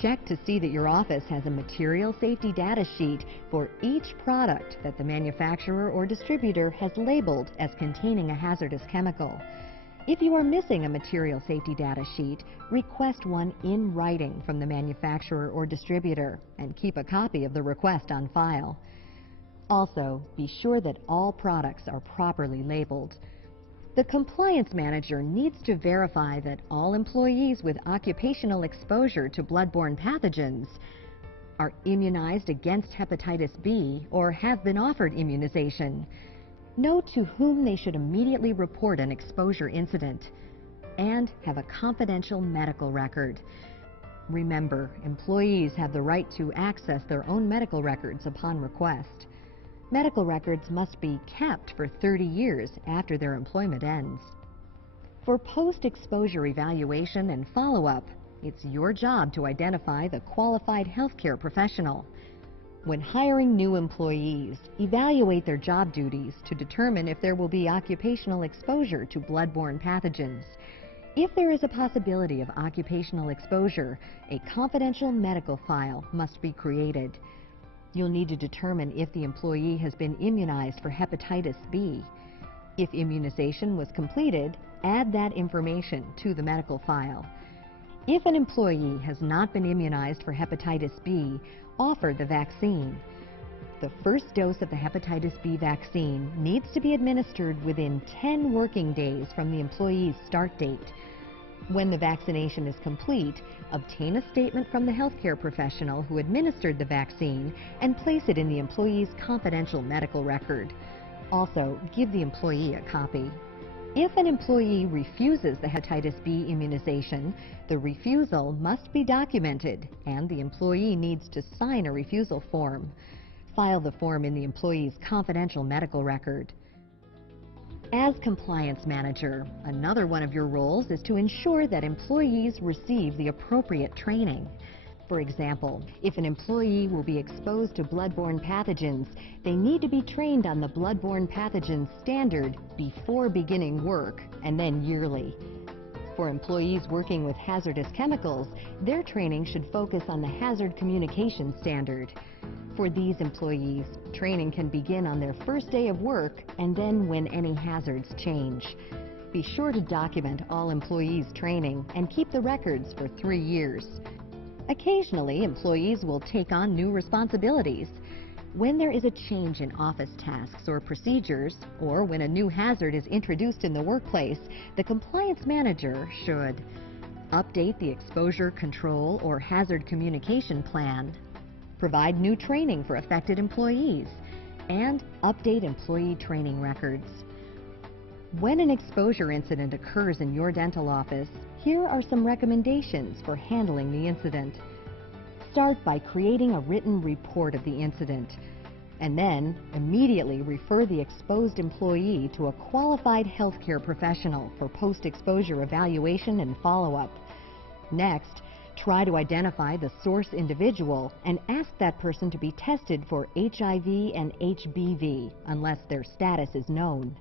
Check to see that your office has a material safety data sheet for each product that the manufacturer or distributor has labeled as containing a hazardous chemical. If you are missing a material safety data sheet, request one in writing from the manufacturer or distributor and keep a copy of the request on file. Also, be sure that all products are properly labeled. The compliance manager needs to verify that all employees with occupational exposure to bloodborne pathogens are immunized against hepatitis B or have been offered immunization, know to whom they should immediately report an exposure incident, and have a confidential medical record. Remember, employees have the right to access their own medical records upon request. Medical records must be kept for 30 years after their employment ends. For post-exposure evaluation and follow-up, it's your job to identify the qualified healthcare professional. When hiring new employees, evaluate their job duties to determine if there will be occupational exposure to bloodborne pathogens. If there is a possibility of occupational exposure, a confidential medical file must be created. You'll need to determine if the employee has been immunized for hepatitis B. If immunization was completed, add that information to the medical file. If an employee has not been immunized for hepatitis B, offer the vaccine. The first dose of the hepatitis B vaccine needs to be administered within 10 working days from the employee's start date. When the vaccination is complete, obtain a statement from the healthcare professional who administered the vaccine and place it in the employee's confidential medical record. Also, give the employee a copy. If an employee refuses the hepatitis B immunization, the refusal must be documented and the employee needs to sign a refusal form. File the form in the employee's confidential medical record. As compliance manager, another one of your roles is to ensure that employees receive the appropriate training. For example, if an employee will be exposed to bloodborne pathogens, they need to be trained on the bloodborne pathogen standard before beginning work and then yearly. For employees working with hazardous chemicals, their training should focus on the hazard communication standard. For these employees, training can begin on their first day of work and then when any hazards change. Be sure to document all employees' training and keep the records for 3 years. Occasionally, employees will take on new responsibilities. When there is a change in office tasks or procedures, or when a new hazard is introduced in the workplace, the compliance manager should update the exposure control or hazard communication plan, provide new training for affected employees, and update employee training records. When an exposure incident occurs in your dental office, here are some recommendations for handling the incident. Start by creating a written report of the incident, and then immediately refer the exposed employee to a qualified healthcare professional for post-exposure evaluation and follow-up. Next, try to identify the source individual and ask that person to be tested for HIV and HBV unless their status is known.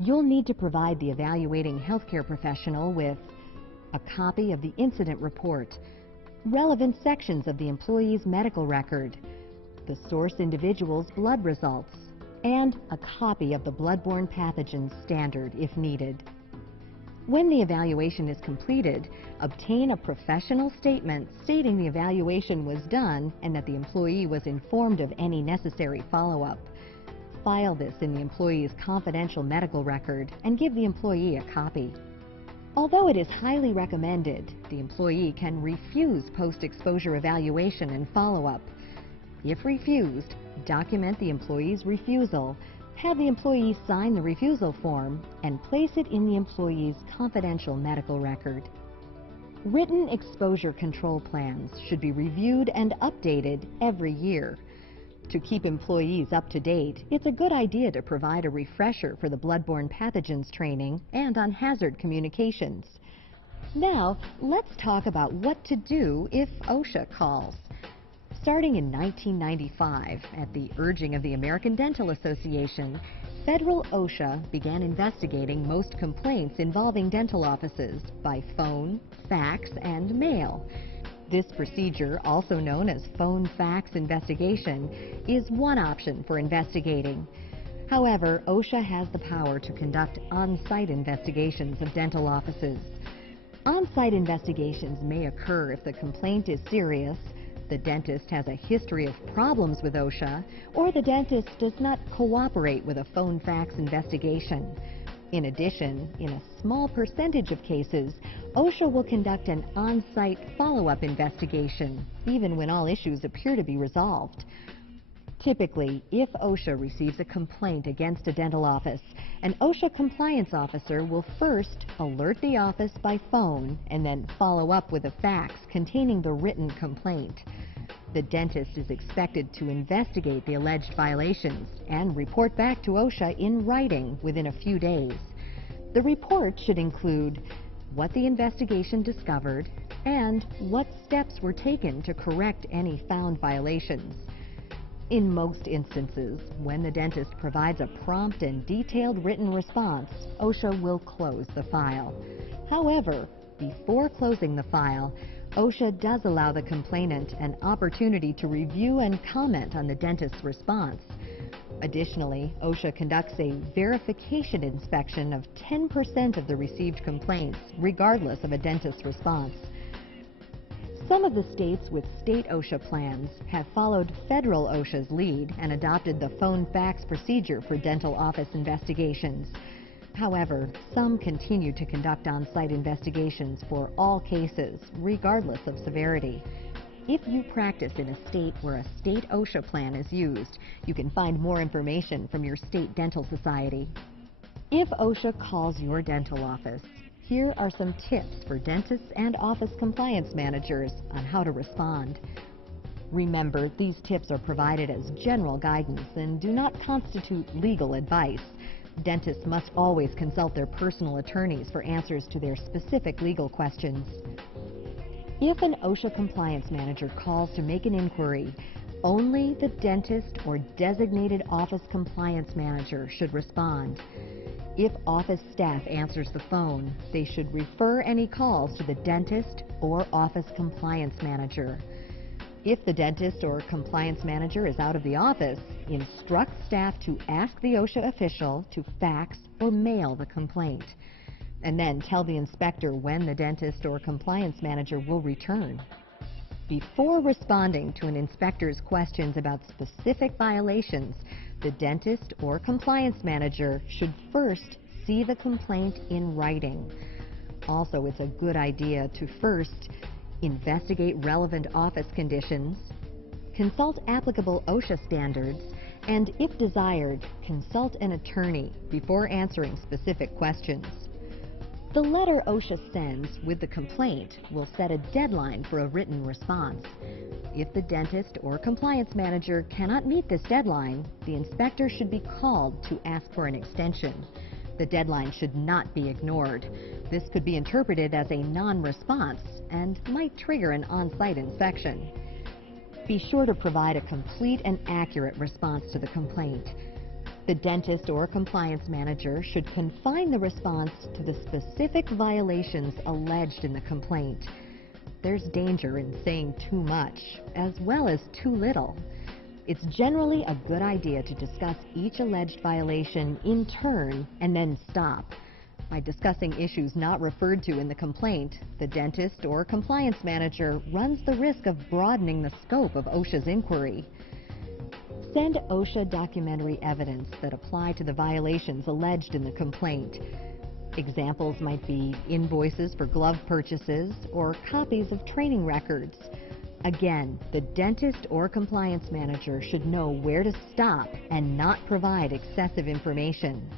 You'll need to provide the evaluating healthcare professional with a copy of the incident report, relevant sections of the employee's medical record, the source individual's blood results, and a copy of the bloodborne pathogen standard if needed. When the evaluation is completed, obtain a professional statement stating the evaluation was done and that the employee was informed of any necessary follow-up. File this in the employee's confidential medical record and give the employee a copy. Although it is highly recommended, the employee can refuse post-exposure evaluation and follow-up. If refused, document the employee's refusal, have the employee sign the refusal form, and place it in the employee's confidential medical record. Written exposure control plans should be reviewed and updated every year. To keep employees up to date, it's a good idea to provide a refresher for the bloodborne pathogens training and on hazard communications. Now, let's talk about what to do if OSHA calls. Starting in 1995, at the urging of the American Dental Association, federal OSHA began investigating most complaints involving dental offices by phone, fax, and mail. This procedure, also known as phone fax investigation, is one option for investigating. However, OSHA has the power to conduct on-site investigations of dental offices. On-site investigations may occur if the complaint is serious, the dentist has a history of problems with OSHA, or the dentist does not cooperate with a phone fax investigation. In addition, in a small percentage of cases, OSHA will conduct an on-site follow-up investigation, even when all issues appear to be resolved. Typically, if OSHA receives a complaint against a dental office, an OSHA compliance officer will first alert the office by phone and then follow up with a fax containing the written complaint. The dentist is expected to investigate the alleged violations and report back to OSHA in writing within a few days. The report should include what the investigation discovered and what steps were taken to correct any found violations. In most instances, when the dentist provides a prompt and detailed written response, OSHA will close the file. However, before closing the file, OSHA does allow the complainant an opportunity to review and comment on the dentist's response. Additionally, OSHA conducts a verification inspection of 10% of the received complaints, regardless of a dentist's response. Some of the states with state OSHA plans have followed federal OSHA's lead and adopted the phone fax procedure for dental office investigations. However, some continue to conduct on-site investigations for all cases, regardless of severity. If you practice in a state where a state OSHA plan is used, you can find more information from your state dental society. If OSHA calls your dental office, here are some tips for dentists and office compliance managers on how to respond. Remember, these tips are provided as general guidance and do not constitute legal advice. Dentists must always consult their personal attorneys for answers to their specific legal questions. If an OSHA compliance manager calls to make an inquiry, only the dentist or designated office compliance manager should respond. If office staff answers the phone, they should refer any calls to the dentist or office compliance manager. If the dentist or compliance manager is out of the office, instruct staff to ask the OSHA official to fax or mail the complaint, and then tell the inspector when the dentist or compliance manager will return. Before responding to an inspector's questions about specific violations, the dentist or compliance manager should first see the complaint in writing. Also, it's a good idea to first investigate relevant office conditions, consult applicable OSHA standards, and if desired, consult an attorney before answering specific questions. The letter OSHA sends with the complaint will set a deadline for a written response. If the dentist or compliance manager cannot meet this deadline, the inspector should be called to ask for an extension. The deadline should not be ignored. This could be interpreted as a non-response and might trigger an on-site inspection. Be sure to provide a complete and accurate response to the complaint. The dentist or compliance manager should confine the response to the specific violations alleged in the complaint. There's danger in saying too much, as well as too little. It's generally a good idea to discuss each alleged violation in turn and then stop. By discussing issues not referred to in the complaint, the dentist or compliance manager runs the risk of broadening the scope of OSHA's inquiry. Send OSHA documentary evidence that apply to the violations alleged in the complaint. Examples might be invoices for glove purchases or copies of training records. Again, the dentist or compliance manager should know where to stop and not provide excessive information.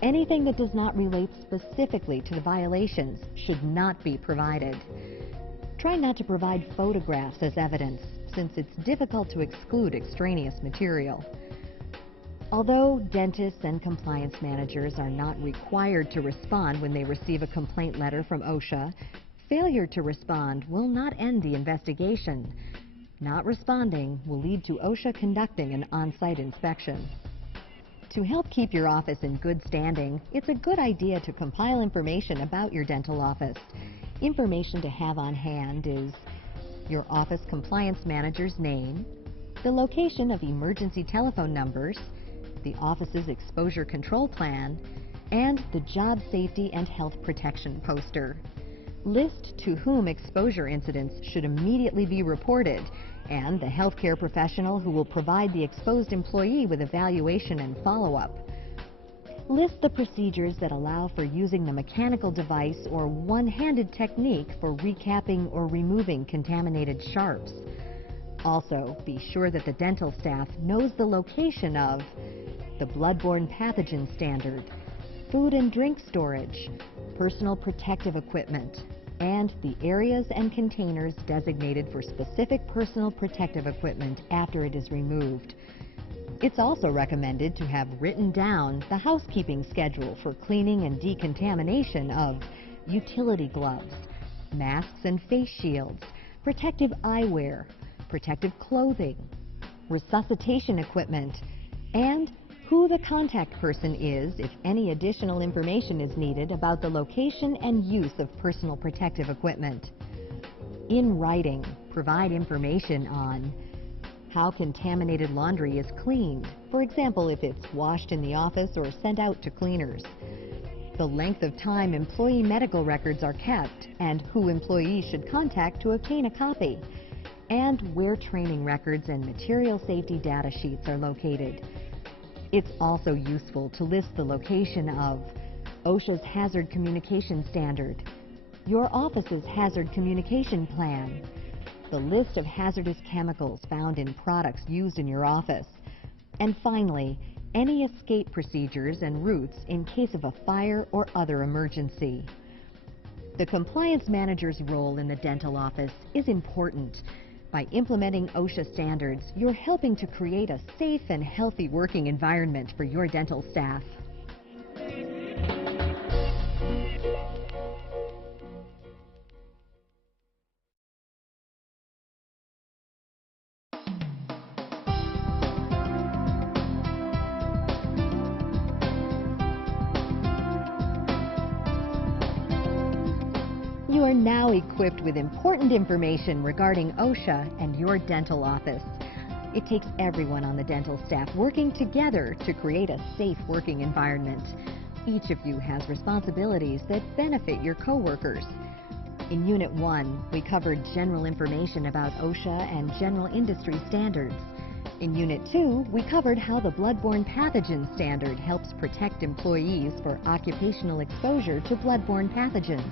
Anything that does not relate specifically to the violations should not be provided. Try not to provide photographs as evidence, since it's difficult to exclude extraneous material. Although dentists and compliance managers are not required to respond when they receive a complaint letter from OSHA, failure to respond will not end the investigation. Not responding will lead to OSHA conducting an on-site inspection. To help keep your office in good standing, it's a good idea to compile information about your dental office. Information to have on hand is your office compliance manager's name, the location of emergency telephone numbers, the office's exposure control plan, and the job safety and health protection poster. List to whom exposure incidents should immediately be reported and the healthcare professional who will provide the exposed employee with evaluation and follow-up. List the procedures that allow for using the mechanical device or one-handed technique for recapping or removing contaminated sharps. Also, be sure that the dental staff knows the location of the bloodborne pathogen standard, food and drink storage, personal protective equipment, and the areas and containers designated for specific personal protective equipment after it is removed. It's also recommended to have written down the housekeeping schedule for cleaning and decontamination of utility gloves, masks and face shields, protective eyewear, protective clothing, resuscitation equipment, and who the contact person is if any additional information is needed about the location and use of personal protective equipment. In writing, provide information on how contaminated laundry is cleaned, for example, if it's washed in the office or sent out to cleaners. the length of time employee medical records are kept, and who employees should contact to obtain a copy, and where training records and material safety data sheets are located. It's also useful to list the location of OSHA's Hazard Communication Standard, your office's Hazard Communication Plan, the list of hazardous chemicals found in products used in your office, and finally, any escape procedures and routes in case of a fire or other emergency. The compliance manager's role in the dental office is important. By implementing OSHA standards, you're helping to create a safe and healthy working environment for your dental staff. You are now equipped with important information regarding OSHA and your dental office. It takes everyone on the dental staff working together to create a safe working environment. Each of you has responsibilities that benefit your coworkers. In Unit 1, we covered general information about OSHA and general industry standards. In Unit 2, we covered how the bloodborne pathogen standard helps protect employees for occupational exposure to bloodborne pathogens.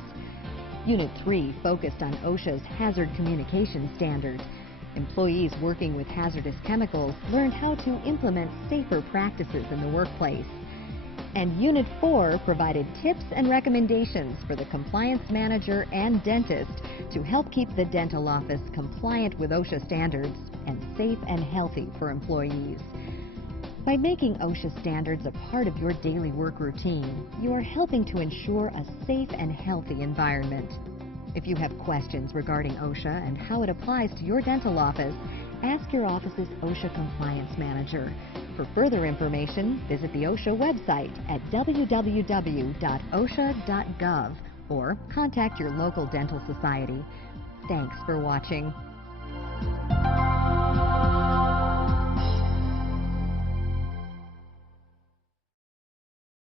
Unit 3 focused on OSHA's Hazard Communication Standard. Employees working with hazardous chemicals learned how to implement safer practices in the workplace. And Unit 4 provided tips and recommendations for the compliance manager and dentist to help keep the dental office compliant with OSHA standards and safe and healthy for employees. By making OSHA standards a part of your daily work routine, you are helping to ensure a safe and healthy environment. If you have questions regarding OSHA and how it applies to your dental office, ask your office's OSHA compliance manager. For further information, visit the OSHA website at www.osha.gov or contact your local dental society. Thanks for watching.